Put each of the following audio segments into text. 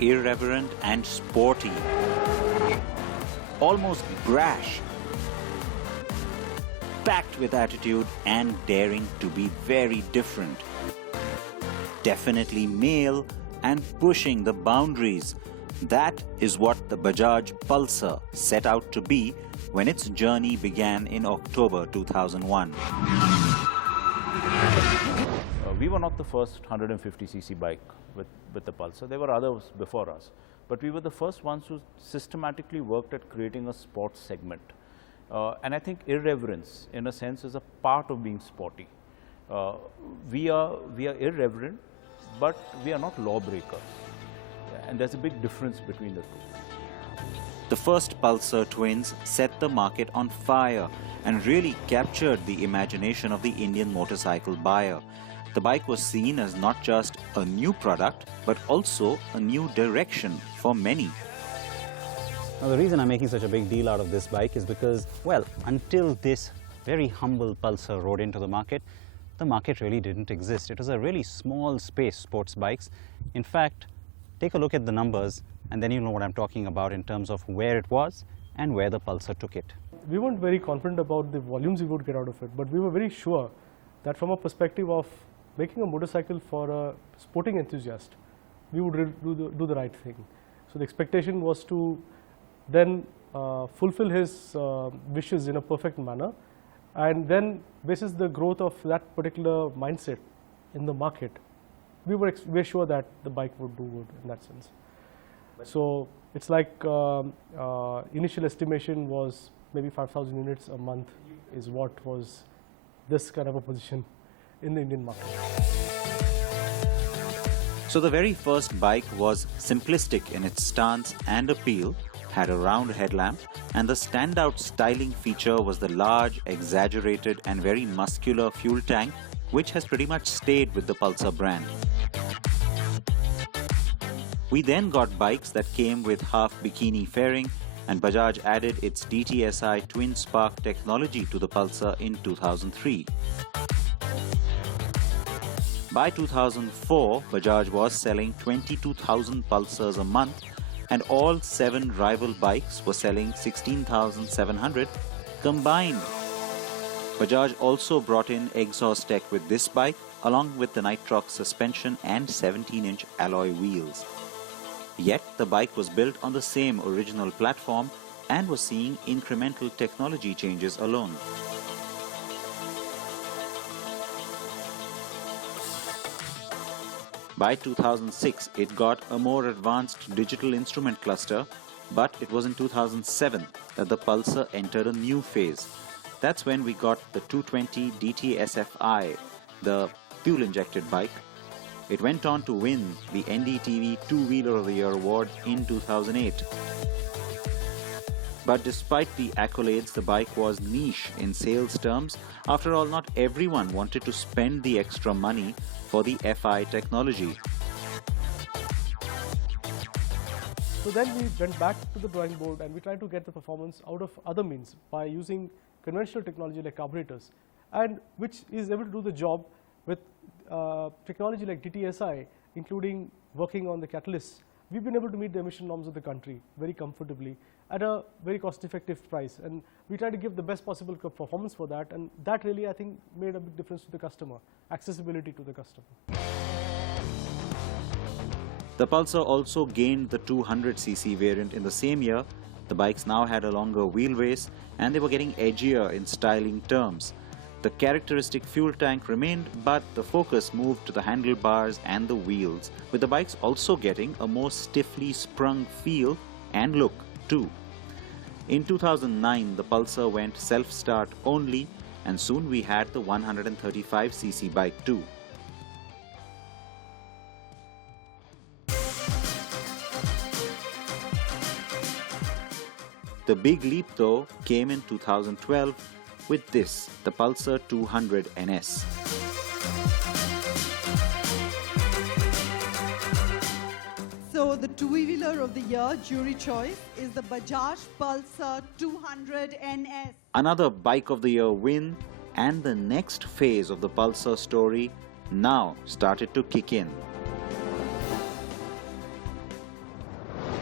irreverent and sporty, almost brash, packed with attitude and daring to be very different. Definitely male and pushing the boundaries. That is what the Bajaj Pulsar set out to be when its journey began in October 2001. We were not the first 150cc bike with the Pulsar. There were others before us. But we were the first ones who systematically worked at creating a sports segment. And I think irreverence, in a sense, is a part of being sporty. We are irreverent, but we are not lawbreakers. And there's a big difference between the two. The first Pulsar twins set the market on fire and really captured the imagination of the Indian motorcycle buyer. The bike was seen as not just a new product, but also a new direction for many. Now, the reason I'm making such a big deal out of this bike is because, well, until this very humble Pulsar rode into the market really didn't exist. It was a really small space sports bikes. In fact, take a look at the numbers and then you know what I'm talking about in terms of where it was and where the Pulsar took it. We weren't very confident about the volumes we would get out of it, but we were very sure that from a perspective of making a motorcycle for a sporting enthusiast, we would do the right thing. So the expectation was to then fulfill his wishes in a perfect manner, and then basis the growth of that particular mindset in the market, we were sure that the bike would do good in that sense. So it's like initial estimation was maybe 5,000 units a month is what was this kind of a position in the Indian market. So the very first bike was simplistic in its stance and appeal, had a round headlamp, and the standout styling feature was the large, exaggerated and very muscular fuel tank, which has pretty much stayed with the Pulsar brand. We then got bikes that came with half bikini fairing, and Bajaj added its DTSI twin spark technology to the Pulsar in 2003. By 2004, Bajaj was selling 22,000 Pulsars a month, and all 7 rival bikes were selling 16,700 combined. Bajaj also brought in exhaust tech with this bike, along with the Nitrox suspension and 17-inch alloy wheels. Yet the bike was built on the same original platform and was seeing incremental technology changes alone. By 2006, it got a more advanced digital instrument cluster, but it was in 2007 that the Pulsar entered a new phase. That's when we got the 220 DTSFI, the fuel-injected bike. It went on to win the NDTV Two-Wheeler of the Year award in 2008. But despite the accolades, the bike was niche in sales terms. After all, not everyone wanted to spend the extra money for the FI technology. So then we went back to the drawing board and we tried to get the performance out of other means by using conventional technology like carburetors, and which is able to do the job with technology like DTSI, including working on the catalysts. We've been able to meet the emission norms of the country very comfortably at a very cost-effective price, and we try to give the best possible performance for that, and that really, I think, made a big difference to the customer, accessibility to the customer. The Pulsar also gained the 200cc variant in the same year. The bikes now had a longer wheelbase and they were getting edgier in styling terms. The characteristic fuel tank remained, but the focus moved to the handlebars and the wheels, with the bikes also getting a more stiffly sprung feel and look too. In 2009, the Pulsar went self-start only, and soon we had the 135cc bike too. The big leap though came in 2012 with this, the Pulsar 200 NS. So the two-wheeler of the year jury choice is the Bajaj Pulsar 200 NS. Another bike of the year win, and the next phase of the Pulsar story now started to kick in.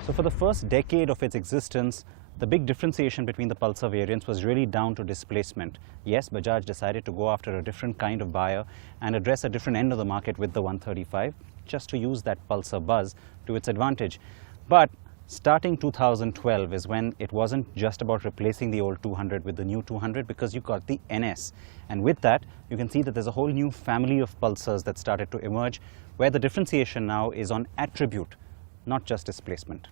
So for the first decade of its existence, the big differentiation between the Pulsar variants was really down to displacement. Yes, Bajaj decided to go after a different kind of buyer and address a different end of the market with the 135, just to use that Pulsar buzz to its advantage. But starting 2012 is when it wasn't just about replacing the old 200 with the new 200, because you got the NS. And with that, you can see that there's a whole new family of Pulsars that started to emerge, where the differentiation now is on attribute, not just displacement.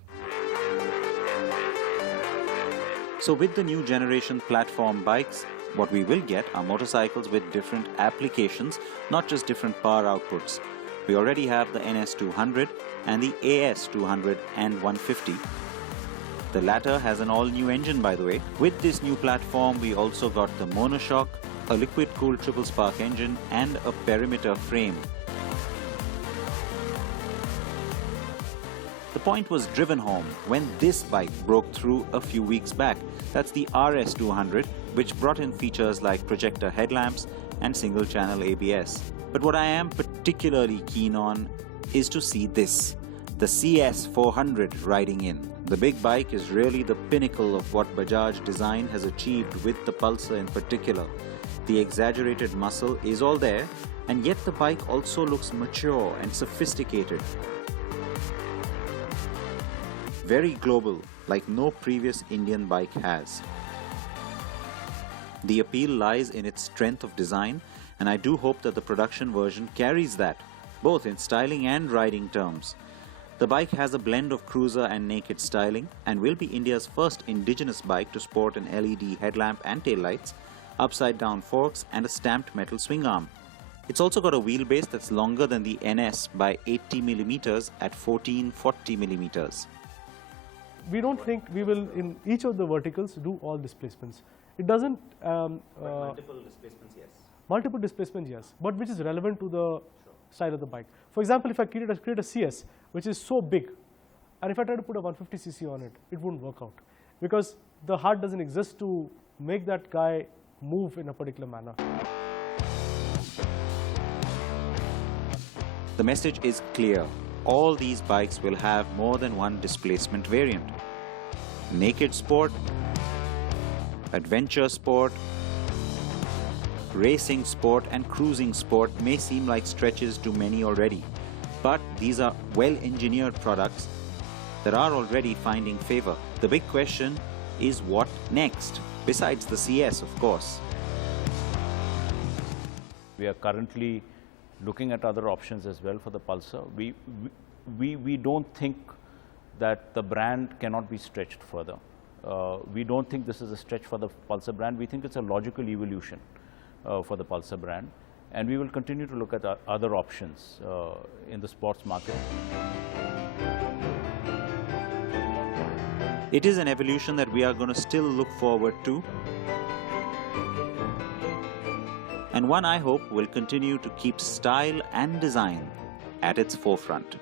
So with the new generation platform bikes, what we will get are motorcycles with different applications, not just different power outputs. We already have the NS200 and the AS200 and 150. The latter has an all-new engine, by the way. With this new platform, we also got the monoshock, a liquid-cooled triple spark engine and a perimeter frame. The point was driven home when this bike broke through a few weeks back. That's the RS200, which brought in features like projector headlamps and single-channel ABS. But what I am particularly keen on is to see this, the CS400 riding in. The big bike is really the pinnacle of what Bajaj design has achieved with the Pulsar in particular. The exaggerated muscle is all there, and yet the bike also looks mature and sophisticated. Very global, like no previous Indian bike has. The appeal lies in its strength of design, and I do hope that the production version carries that, both in styling and riding terms. The bike has a blend of cruiser and naked styling and will be India's first indigenous bike to sport an LED headlamp and taillights, upside-down forks and a stamped metal swing arm. It's also got a wheelbase that's longer than the NS by 80mm at 1440mm. We don't think we will, in each of the verticals, do all displacements. It doesn't... multiple displacements, yes. Multiple displacements, yes, but which is relevant to the style of the bike. For example, if I create a CS, which is so big, and if I try to put a 150cc on it, it wouldn't work out, because the heart doesn't exist to make that guy move in a particular manner. The message is clear. All these bikes will have more than one displacement variant. Naked sport, adventure sport, racing sport and cruising sport may seem like stretches to many already, but these are well-engineered products that are already finding favor. The big question is what next, besides the CS, of course. We are currently looking at other options as well for the Pulsar. We don't think that the brand cannot be stretched further. We don't think this is a stretch for the Pulsar brand. We think it's a logical evolution for the Pulsar brand, and we will continue to look at other options in the sports market. It is an evolution that we are going to still look forward to, and one I hope will continue to keep style and design at its forefront.